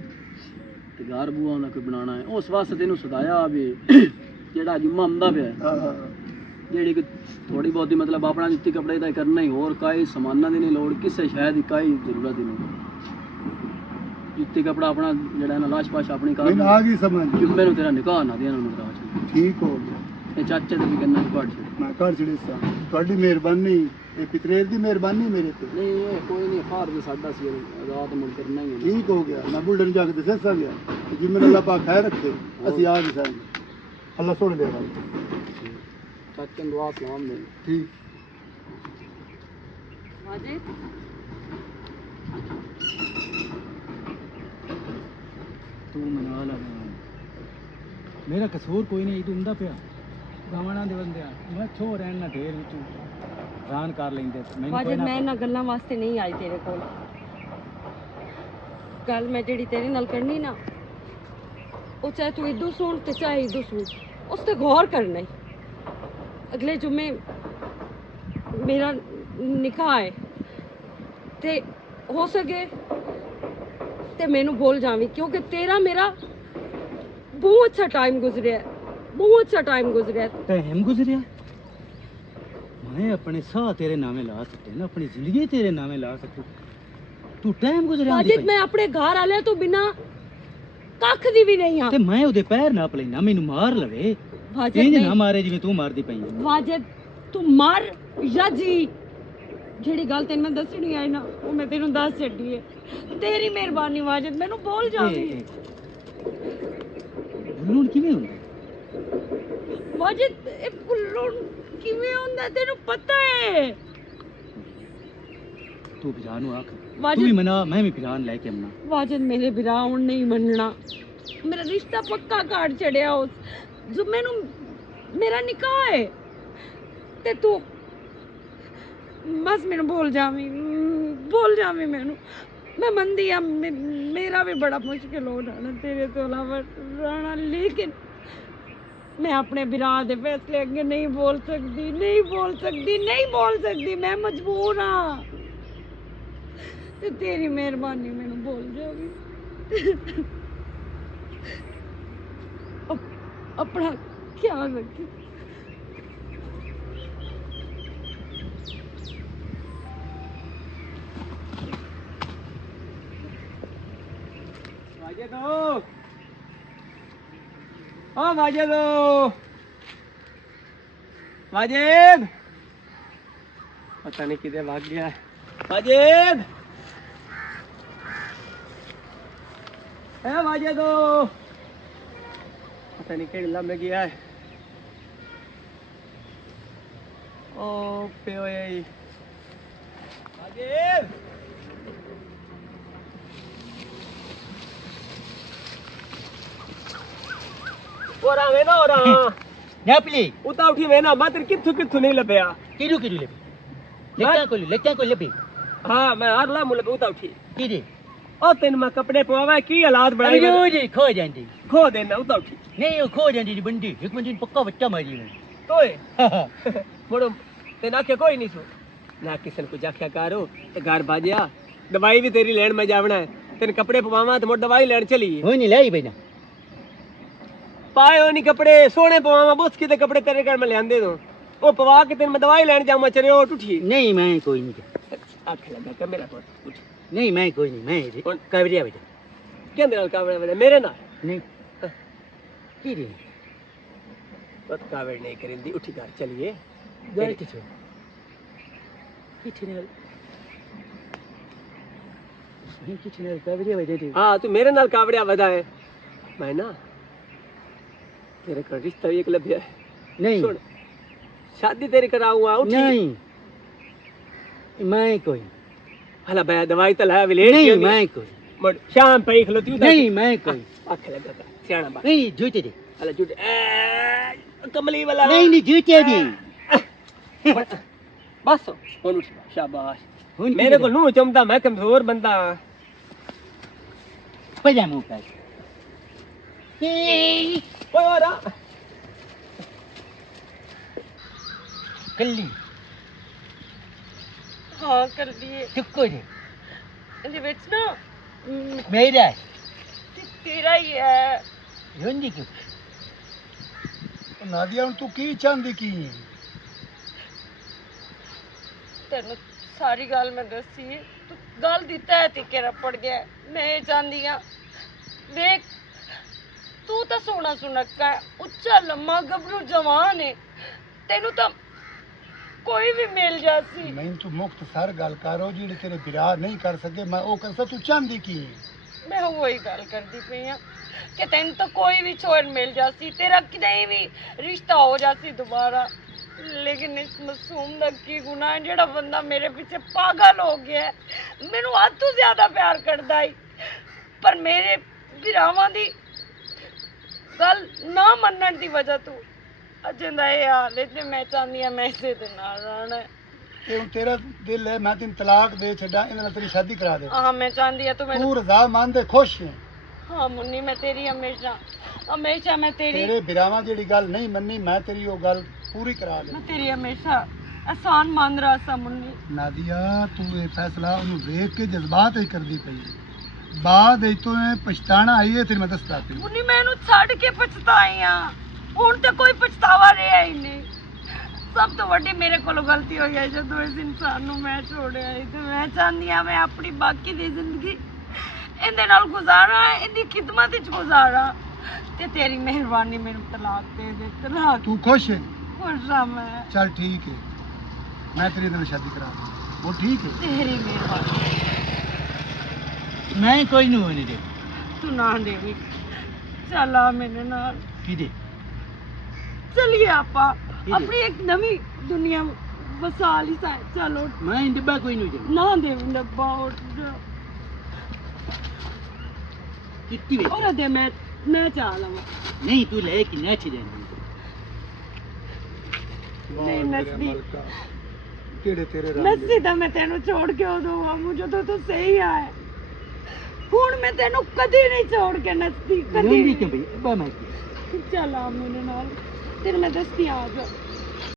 ਤੇ ਘਰ ਬੂਆ ਉਹਨਾਂ ਕੋਈ ਬਣਾਉਣਾ ਹੈ ਉਸ ਵਾਸਤੇ ਤੈਨੂੰ ਸਦਾਇਆ ਵੀ ਜਿਹੜਾ ਜੁਮਾ ਆਉਂਦਾ ਪਿਆ ਜਿਹੜੀ ਕਿ ਥੋੜੀ ਬਹੁਤੀ ਮਤਲਬ ਆਪਣਾ ਜੁੱਤੀ ਕੱਪੜੇ ਦਾ ਕਰਨਾ ਹੀ ਹੋਰ ਕਾਈ ਸਮਾਨਾਂ ਦੀ ਨਹੀਂ ਲੋੜ ਕਿਸੇ ਸ਼ੈ ਦੀ ਕਾਈ ਜ਼ਰੂਰਤ ਹੀ ਨਹੀਂ ਜੁੱਤੀ ਕਪੜਾ ਆਪਣਾ ਜਿਹੜਾ ਨਾ ਲਾਸ਼ ਪਾਸ਼ ਆਪਣੀ ਕਰ आ गई समझ ਜੁਮੇ ਨੂੰ ਤੇਰਾ ਨਿਕਾਹ ਨਾ ਦੇਣਾ ਨੂੰ ਕਰਾ ठीक हो गया। ਇਹ ਚਾਚੇ ਦੇ ਵੀ ਕੰਨਾਂ ਚ ਘੜ मैं कर छड़े सा ਤੁਹਾਡੀ ਮਿਹਰਬਾਨੀ ਇਹ ਪਿਤਰੇਰ ਦੀ ਮਿਹਰਬਾਨੀ ਮੇਰੇ ਤੇ ਨਹੀਂ ਇਹ ਕੋਈ ਨਹੀਂ ਖਾਰ ਵੀ ਸਾਡਾ ਸੀ ਆਜ਼ਾਦ ਮੁਲਕ ਕਰਨਾ ਹੀ ਹੈ ਠੀਕ ਹੋ ਗਿਆ ਮੈਂ ਬੁੱਢੇ ਨੂੰ ਜਾ ਕੇ ਦੱਸਿਆ ਗਿਆ ਕਿ ਜਿਵੇਂ ਅੱਲਾਹ ਪਾਕ ਖੈਰ ਰੱਖੇ ਅਸੀਂ ਆ ਗਏ ਸਾਰੇ ਅੱਲਾਹ ਸੁਣ ਲਿਆ ਗੱਲ ਚਾਚੇ ਨੂੰ ਦੁਆ ਸਲਾਮ ਦੇ ਠੀਕ वाजिद ਤੂੰ ਮਨਾ ਲਾ ਮੇਰਾ ਕਸੂਰ ਕੋਈ ਨਹੀਂ ਤੂੰ ਹੁੰਦਾ ਪਿਆ ਗਾਵਣਾ ਦੇ ਬੰਦਿਆ ਮੈਂ ਛੋ ਰਹਿਣ ਨਾ ਢੇਰ ਵਿੱਚੋਂ ਰਾਨ ਕਰ ਲੈਂਦੇ ਮੈਨੂੰ ਕੋਈ वाजिद ਨਾ मैं ना गल्लां वास्ते नहीं आई तेरे कोल गल मैं जेड़ी तेरे नाल करनी ना वो चाहे तू इदू सुन ते चाहे इदू सुन उस ते गौर करना ही अगले जुम्मे मेरा निकाह है ते हो सके ते मैनू बोल जावी क्योंकि तेरा मेरा बहुत अच्छा टाइम गुजरिया बहुत अच्छा टाइम गुजरिया ਟਾਈਮ ਗੁਜ਼ਰਿਆ ਮੈਂ ਆਪਣੇ ਸਾਹ ਤੇਰੇ ਨਾਮੇ ਲਾ ਸਕੇ ਨਾ ਆਪਣੀ ਜ਼ਿੰਦਗੀ ਤੇਰੇ ਨਾਮੇ ਲਾ ਸਕੇ ਤੂੰ ਟਾਈਮ ਗੁਜ਼ਰਿਆ वाजिद मैं अपने घर आले तो बिना कख दी भी नहीं हाँ ਤੇ ਮੈਂ ਉਹਦੇ ਪੈਰ ਨਾਪ ਲੈਣਾ ਮੈਨੂੰ ਮਾਰ ਲਵੇ वाजिद ਇੰਜ नहीं ਨਾ ਮਾਰੇ ਜਿਵੇਂ ਤੂੰ ਮਾਰਦੀ ਪਈ ਹੈ वाजिद तू मर या जी ਜਿਹੜੀ ਗੱਲ ਤੈਨੂੰ ਮੈਂ ਦੱਸਣੀ ਆਈ ਨਾ ਉਹ ਮੈਂ ਤੈਨੂੰ ਦੱਸ ਛੱਡੀ ਹੈ ਤੇਰੀ ਮਿਹਰਬਾਨੀ ਵਾਜਿਦ ਮੈਨੂੰ ਬੋਲ ਜਾਵੀਂ ਬੁੱਲੂਣ ਕਿਵੇਂ ਹੁੰਦਾ ਵਾਜਿਦ ਇਹ ਬੁੱਲੂਣ ਕਿਵੇਂ ਹੁੰਦਾ ਤੈਨੂੰ ਪਤਾ ਹੈ ਤੂੰ ਬਿਰਾ ਨੂੰ ਆਖ ਤੂੰ ਵੀ ਵਾਜਿਦ ਮਨਾ ਮੈਂ ਵੀ ਬਿਰਾ ਨੂੰ ਲੈ ਕੇ ਆਉਣਾ ਵਾਜਿਦ ਮੇਰੇ ਬਿਰਾ ਹੁਣ ਨਹੀਂ ਮੰਨਣਾ ਮੇਰਾ ਰਿਸ਼ਤਾ ਪੱਕਾ ਕਾਟ ਚੜਿਆ ਉਸ ਜੁਮੇ ਨੂੰ ਮੇਰਾ ਨਿਕਾਹ ਹੈ ਤੇ ਤੂੰ बस मैनू बोल जावी मैनू मैं मनदी आ मेरा भी बड़ा मुश्किल हो जाना तेरे तो अलावा रहना लेकिन मैं अपने बिरा दे फैसले अगे नहीं बोल सकती मैं मजबूर हाँ ते तेरी मेहरबानी मैनू बोल जावी अपना ख्याल रखी वाजिद पता नहीं किधर भाग गया वाजिद वाजिद पता नहीं केड़े लम्बे गया है ओ पे वाजिद और आवे ना और ਨੈਪਲੀ उता उठी वे ना मैं तेरे किथु नहीं लभया ਕਿਹਨੂੰ ਕਿਹਨੂੰ ਲੱਭੀ ਲੱਤਾਂ ਕੋਲ ਲੱਭੀ हाँ मैं हर ला मुल उता उठी ਕਿਹਦੇ ओ तेन मैं कपड़े पवावा की हालात बनाए ਅਯੋ ਜੀ ਖੋ ਜਾਂਦੀ खो देना उता उठी ਨਹੀਂ ਉਹ ਖੋ ਜਾਂਦੀ ਜੀ ਬੰਦੀ ਇੱਕ ਬੰਦੀ ਨੂੰ ਪੱਕਾ ਬੱਚਾ ਮਾਰੀ ਮੈਂ तोए मुड़ो तेन आख्या कोई नहीं सो ना किसी ने कुछ आख्या करो ते घर बाजिया दवाई भी तेरी लेन में जावना है तेन कपड़े पवावा तो मुड़ दवाई लेन चली ਹੋਈ ਨਹੀਂ ਲਈ ਬੈਨਾ पाए हो नहीं कपड़े सोने पवावा बुस के कपड़े तेरे घर में लियांदे दो ओ पवा के तेन मैं दवाई लेन जाऊं चले ओ उठी ਨਹੀਂ ਮੈਂ ਕੋਈ ਨਹੀਂ आख लगा कर मेरा पुत उठ ਨਹੀਂ ਮੈਂ ਕੋਈ ਨਹੀਂ ਮੈਂ ਕਵਰਿਆ ਬੇਟਾ कहंदे नाल कावड़े मेरे नाल नहीं की रे बत कावड़ नहीं करेंदी उठी घर चलिए गए किथे किथे ने नहीं किथे ने कावड़िया वजह थी हाँ तू मेरे नाल कावड़िया वधा है मैं ना तेरे का रिश्ता एक लभ्या है नहीं सुन शादी तेरी कराऊंगा उठी नहीं मैं कोई हला भैया दवाई तो लाया विलेट नहीं मैं कोई मड शाम पे खलोती उधर नहीं मैं कोई आंख लगा था सियाना बा नहीं झूठे दे हला झूठ कमली वाला नहीं नहीं झूठे दी बस हुन उठ शाबाश हुन की मेरे को दे? लू चमदा मैं कमजोर बंदा पजा मुंह पे ओए ओरा कल्ली हाँ कर लिए टुक्को दे ਇਹਦੇ ਵਿੱਚ ਨਾ मेरा ਤੇਰਾ ਹੀ ਹੈ रोंदी क्यों ਨਾਦੀਆ ਹੁਣ ਤੂੰ ਕੀ ਚਾਹੁੰਦੀ ਕੀ ਹੈ? ਤੈਨੂੰ ਸਾਰੀ ਗੱਲ ਮੈਂ ਦੱਸੀ ਤੂੰ ਗੱਲ ਦਿੱਤਾ ਹੈ ਤੇ ਕਿਹੜਾ ਪੜ ਗਿਆ ਮੈਂ ਇਹ ਚਾਹੁੰਦੀ ਆ ਦੇਖ ਤੂੰ ਤਾਂ ਸੋਹਣਾ ਸੁਨੱਖਾ ਹੈ ਉੱਚਾ ਲੰਮਾ ਗੱਭਰੂ ਜਵਾਨ ਹੈ ਤੈਨੂੰ ਤਾਂ ਕੋਈ ਵੀ ਮਿਲ ਜਾਸੀ ਮੈਨੂੰ ਤੂੰ ਮੁਖਤਸਰ ਗੱਲ ਕਰੋ ਜਿਹੜੇ ਤੇਰੇ ਵਿਰਾਹ ਨਹੀਂ ਕਰ ਸਕੇ ਮੈਂ ਉਹ ਕਰ ਤੂੰ ਚਾਹੁੰਦੀ ਕੀ ਹੈ? ਮੈਂ ਉਹੀ ਗੱਲ ਕਰਦੀ ਪਈ ਆ ਕਿ ਤੈਨੂੰ ਤਾਂ ਕੋਈ ਵੀ ਛੋੜ ਮਿਲ ਜਾਸੀ ਤੇਰਾ ਕਿਤੇ ਵੀ ਰਿਸ਼ਤਾ ਹੋ ਜਾਸੀ ਦੁਬਾਰਾ ਲੇਕਿਨ ਇਸ ਮਾਸੂਮ ਦਾ ਕੀ ਗੁਨਾਹ ਹੈ ਜਿਹੜਾ ਬੰਦਾ ਮੇਰੇ ਪਿੱਛੇ ਪਾਗਲ ਹੋ ਗਿਆ ਹੈ। ਮੈਨੂੰ ਹੱਦ ਤੋਂ ਜ਼ਿਆਦਾ ਪਿਆਰ ਕਰਦਾ ਹੈ ਪਰ ਮੇਰੇ ਵਿਰਾਵਾਂ ਦੀ ਗੱਲ ਨਾ ਮੰਨਣ ਦੀ ਵਜ੍ਹਾ ਤੋਂ ਅਜੇ ਦਾ ਇਹ ਹਾਲ ਹੈ ਤੇ ਮੈਂ ਚਾਹੁੰਦੀ ਆ ਮੈਂ ਇਸੇ ਦੇ ਨਾਲ ਰਹਿਣਾ ਹੈ। ਇਹ ਹੁਣ ਤੇਰਾ ਦਿਲ ਹੈ ਮੈਂ ਤੈਨੂੰ ਤਲਾਕ ਦੇ ਛੱਡਾਂ ਇਹਨਾਂ ਨਾਲ ਤੇਰੀ ਸ਼ਾਦੀ ਕਰਾ ਦੇ ਹਾਂ ਮੈਂ ਚਾਹੁੰਦੀ ਆ ਤੂੰ ਮੈਨੂੰ ਤੂੰ ਰਜ਼ਾ ਮੰਦ ਹੈ ਖੁਸ਼ ਹੈ ਹਾਂ ਮੁੰਨੀ ਮੈਂ ਤੇਰੀ ਹਮੇਸ਼ਾ ਹਮੇਸ਼ਾ ਮੈਂ ਤੇਰੀ ਤੇਰੇ ਵਿਰਾਵਾਂ ਜਿਹੜੀ ਗੱਲ ਨਹੀਂ ਮੰਨੀ ਮੈਂ ਤੇਰੀ ਉਹ ਗੱਲ ਪੂਰੀ ਕਰਾ ਦੇ ਮੈਂ ਤੇਰੀ ਹਮੇਸ਼ਾ ਆਸਾਨ ਮੰਨ ਰਹਾ ਸਾਂ ਮੁੰਨੀ ਨਾਦੀਆ ਤੂੰ ਇਹ ਫੈਸਲਾ ਉਹਨੂੰ ਵੇਖ ਕੇ ਜਜ਼ਬਾਤ ਹੀ ਕਰਦੀ ਪਈ ਹੈ। ਬਾਅਦ ਵਿੱਚ ਤੂੰ ਪਛਤਾਣਾ ਆਈ ਹੈ ਤੈਨੂੰ ਮੈਂ ਦੱਸਦਾ ਪਈ ਮੁੰਨੀ ਮੈਂ ਇਹਨੂੰ ਛੱਡ ਕੇ ਪਛਤਾਈ ਆ ਹੁਣ ਤੇ ਕੋਈ ਪਛਤਾਵਾ ਰਿਹਾ ਹੀ ਨਹੀਂ ਸਭ ਤੋਂ ਵੱਡੀ ਮੇਰੇ ਕੋਲੋਂ ਗਲਤੀ ਹੋਈ ਹੈ ਜਦੋਂ ਇਸ ਇਨਸਾਨ ਨੂੰ ਮੈਂ ਛੋੜਿਆ ਸੀ ਤੇ ਮੈਂ ਚਾਹੁੰਦੀ ਆ ਮੈਂ ਆਪਣੀ ਬਾਕੀ ਦੀ ਜ਼ਿੰਦਗੀ ਇਹਦੇ ਨਾਲ ਗੁਜ਼ਾਰਾਂ ਇਹਦੀ ਖਿਦਮਤ ਵਿੱਚ ਗੁਜ਼ਾਰਾਂ ਤੇ ਤੇਰੀ ਮਿਹਰਬਾਨੀ ਮੈਨੂੰ ਤਲਾਕ ਦੇ ਦੇ ਤਲਾਕ ਤੂੰ ਖੁਸ਼ ਹੈ ਖੁਸ਼ ਹਾਂ ਮੈਂ ਚੱਲ ਠੀਕ ਹੈ ਮੈਂ ਤੇਰੀ ਨਾਲ ਸ਼ਾਦੀ ਕਰਾ ਦੂੰ ਉਹ ਠੀਕ ਹੈ ਤੇਰੀ ਮਿਹਰਬਾਨੀ मैं कोई नहीं होने दे ਤੂੰ ਨਾ ਦੇਵੀ ਚੱਲ ਆ ਮੇਰੇ ਨਾਲ की दे ਚਲੀਏ ਆਪਾਂ ਕਿਹਦੇ? ਆਪਣੀ ਇੱਕ ਨਵੀਂ ਦੁਨੀਆ ਵਸਾ ਲਈ ਸਾਂ ਚਲੋ मैं डिब्बा कोई नहीं दे ਨਾ ਦੇਵ ਡੱਬਾ ਉੱਠ ਜਾ कितनी वे ਔਰ ਦੇ ਮੈਂ ਚਾਹ ਲਵਾਂ नहीं तू ले कि ना छी देंदी ਨਹੀਂ ਨਸਦੀ ਕਿਹੜੇ ਤੇਰੇ ਰੰਗ ਨਸਦੀ ਤਾਂ ਮੈਂ ਤੈਨੂੰ ਛੋੜ ਕੇ ਉਦੋਂ ਆਵਾਂ ਜਦੋਂ ਤੂੰ ਸਹੀ ਆਏ ਹੁਣ ਮੈਂ ਤੈਨੂੰ ਕਦੀ ਨਹੀਂ ਛੋੜ ਕੇ ਨਸਦੀ ਕਦੀ रोंदी ਨਹੀਂ। क्यों भाई अब्बा मैं की ਚੱਲ ਆ ਮੇਰੇ ਨਾਲ ਤੇਰੇ ਮੈਂ ਦੱਸਦੀ ਆ ਜਾ